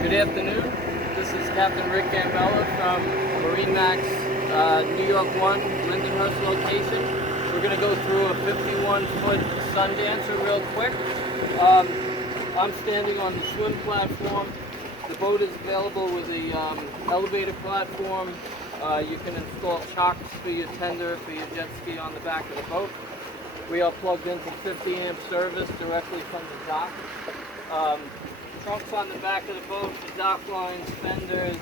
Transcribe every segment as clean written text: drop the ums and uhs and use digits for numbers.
Good afternoon. This is Captain Rick Gambella from MarineMax New York 1 Lindenhurst location. We're going to go through a 51-foot Sundancer real quick. I'm standing on the swim platform. The boat is available with the elevator platform. You can install chocks for your tender, for your jet ski on the back of the boat. We are plugged into 50 amp service directly from the dock. Trunks on the back of the boat, the dock lines, fenders,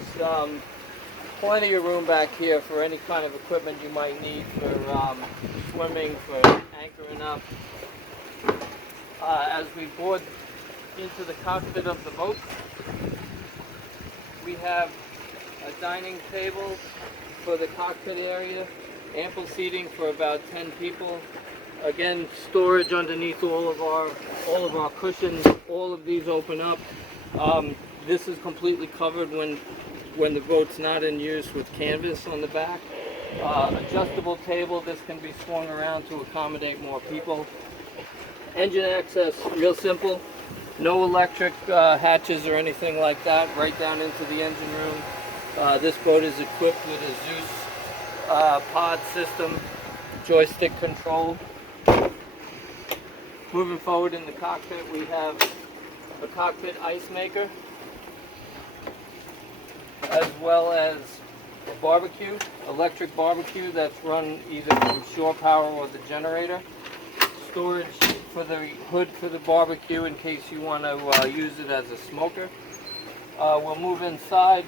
plenty of room back here for any kind of equipment you might need for swimming, for anchoring up. As we board into the cockpit of the boat, we have a dining table for the cockpit area, ample seating for about 10 people. Again, storage underneath all of our cushions. All of these open up. This is completely covered when the boat's not in use with canvas on the back. Adjustable table. This can be swung around to accommodate more people. Engine access, real simple. No electric hatches or anything like that. Right down into the engine room. This boat is equipped with a Zeus pod system, joystick control. Moving forward in the cockpit, we have a cockpit ice maker, as well as a barbecue, electric barbecue that's run either from shore power or the generator. Storage for the hood for the barbecue in case you want to use it as a smoker. We'll move inside.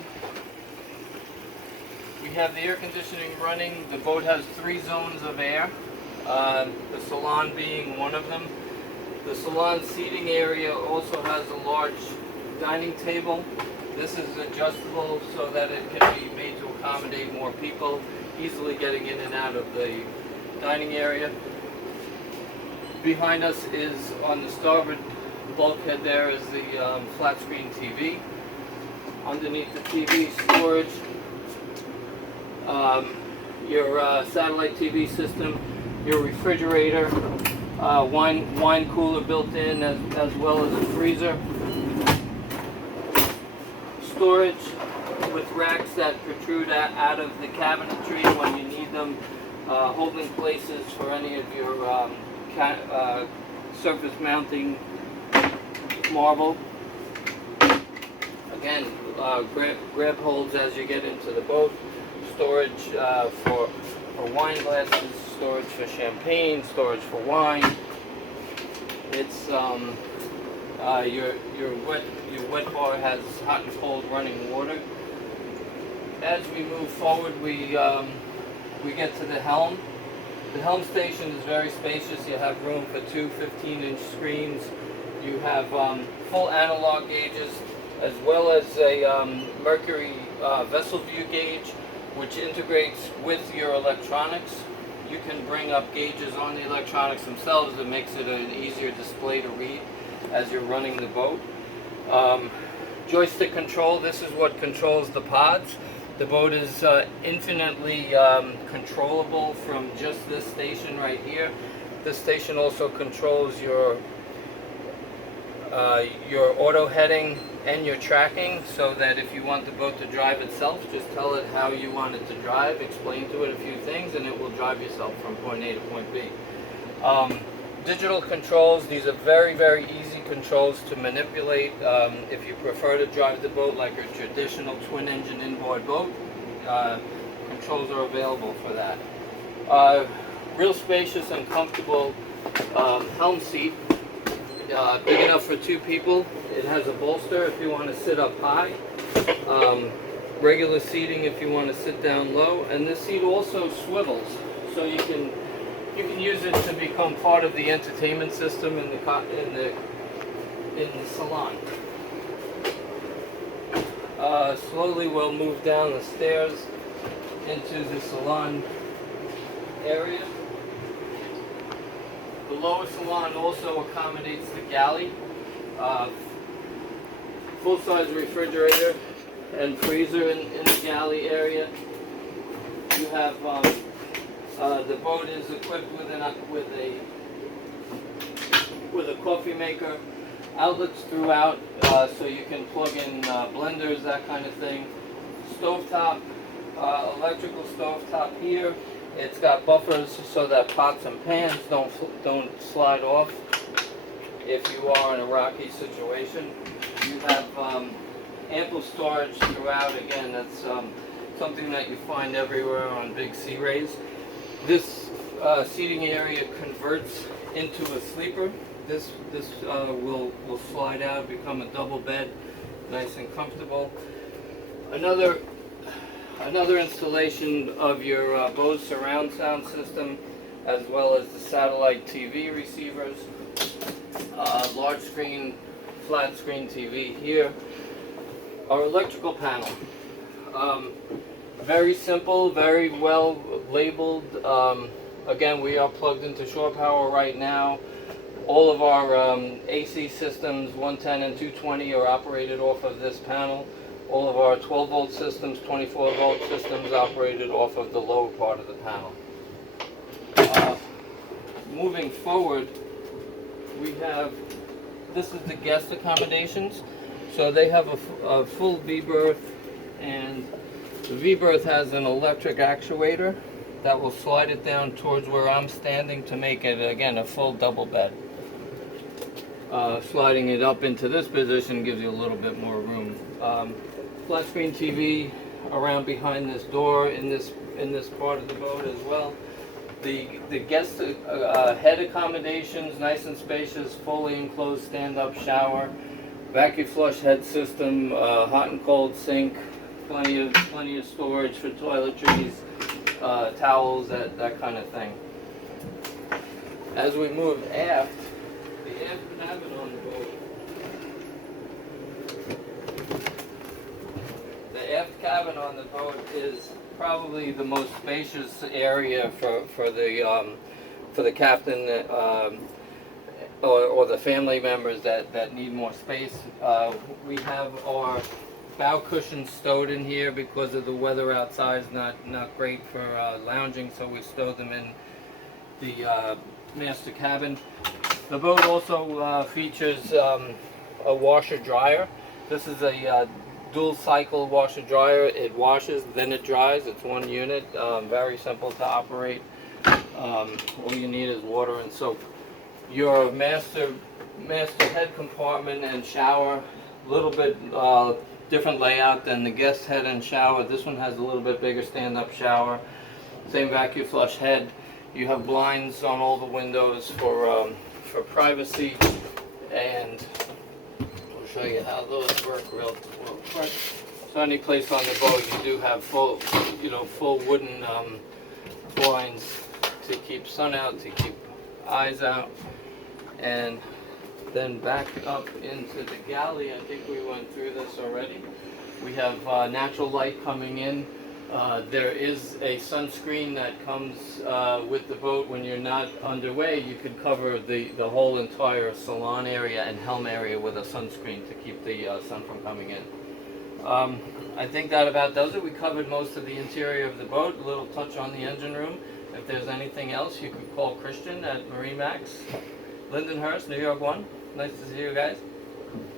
We have the air conditioning running. The boat has 3 zones of air, the salon being one of them. The salon seating area also has a large dining table. This is adjustable so that it can be made to accommodate more people, easily getting in and out of the dining area. Behind us is, on the starboard bulkhead there, is the flat screen TV. Underneath the TV storage, your satellite TV system, your refrigerator, wine cooler built in, as well as a freezer. Storage with racks that protrude out of the cabinetry when you need them. Holding places for any of your surface mounting marble. Again, grab holds as you get into the boat. Storage for wine glasses, storage for champagne, storage for wine. It's your wet bar has hot and cold running water. As we move forward, we get to the helm. The helm station is very spacious. You have room for 2 15-inch screens. You have full analog gauges, as well as a Mercury vessel view gauge, which integrates with your electronics. You can bring up gauges on the electronics themselves. It makes it an easier display to read as you're running the boat. Joystick control, this is what controls the pods. The boat is infinitely controllable from just this station right here. This station also controls your auto heading and your tracking, so that if you want the boat to drive itself, just tell it how you want it to drive, explain to it a few things, and it will drive yourself from point A to point B. Digital controls, these are very, very easy controls to manipulate. If you prefer to drive the boat like a traditional twin-engine inboard boat, controls are available for that. Real spacious and comfortable helm seat. Big enough for 2 people. It has a bolster if you want to sit up high. Regular seating if you want to sit down low. And this seat also swivels, so you can use it to become part of the entertainment system in the salon. Slowly we'll move down the stairs into the salon area. The lower salon also accommodates the galley. Full-size refrigerator and freezer in the galley area. You have the boat is equipped with a coffee maker, outlets throughout. so you can plug in blenders, that kind of thing. Stovetop, electrical stovetop here. It's got buffers so that pots and pans don't slide off if you are in a rocky situation. You have ample storage throughout. Again, that's something that you find everywhere on big sea rays. This seating area converts into a sleeper. This will slide out, become a double bed, nice and comfortable. Another installation of your Bose surround sound system, as well as the satellite TV receivers, large screen, flat screen TV here. Our electrical panel, very simple, very well labeled. Again, we are plugged into shore power right now. All of our AC systems, 110 and 220, are operated off of this panel. All of our 12-volt systems, 24-volt systems operated off of the lower part of the panel. Moving forward, we have, this is the guest accommodations. So they have a full V-berth, and the V-berth has an electric actuator that will slide it down towards where I'm standing to make it, again, a full double bed. Sliding it up into this position gives you a little bit more room. Flat screen TV around behind this door in this part of the boat as well. The guest head accommodations, nice and spacious, fully enclosed stand-up shower, vacuum flush head system, hot and cold sink, plenty of storage for toiletries, towels, that kind of thing. As we move aft, the aft cabin on the boat. The aft cabin on the boat is probably the most spacious area for the captain or the family members that need more space. We have our bow cushions stowed in here because of the weather outside is not great for lounging, so we stow them in the master cabin. The boat also features a washer dryer. This is a dual cycle washer dryer. It washes, then it dries. It's one unit, very simple to operate. All you need is water and soap. Your master head compartment and shower, a little bit different layout than the guest head and shower. This one has a little bit bigger stand-up shower. Same vacuum flush head. You have blinds on all the windows for privacy, and we'll show you how those work real quick. So any place on the boat, you do have full wooden blinds to keep sun out, to keep eyes out. And then back up into the galley, I think we went through this already. We have natural light coming in. There is a sunscreen that comes with the boat. When you're not underway, you could cover the whole entire salon area and helm area with a sunscreen to keep the sun from coming in. I think that about does it. We covered most of the interior of the boat, a little touch on the engine room. If there's anything else, you could call Christian at MarineMax, Lindenhurst, New York 1. Nice to see you guys.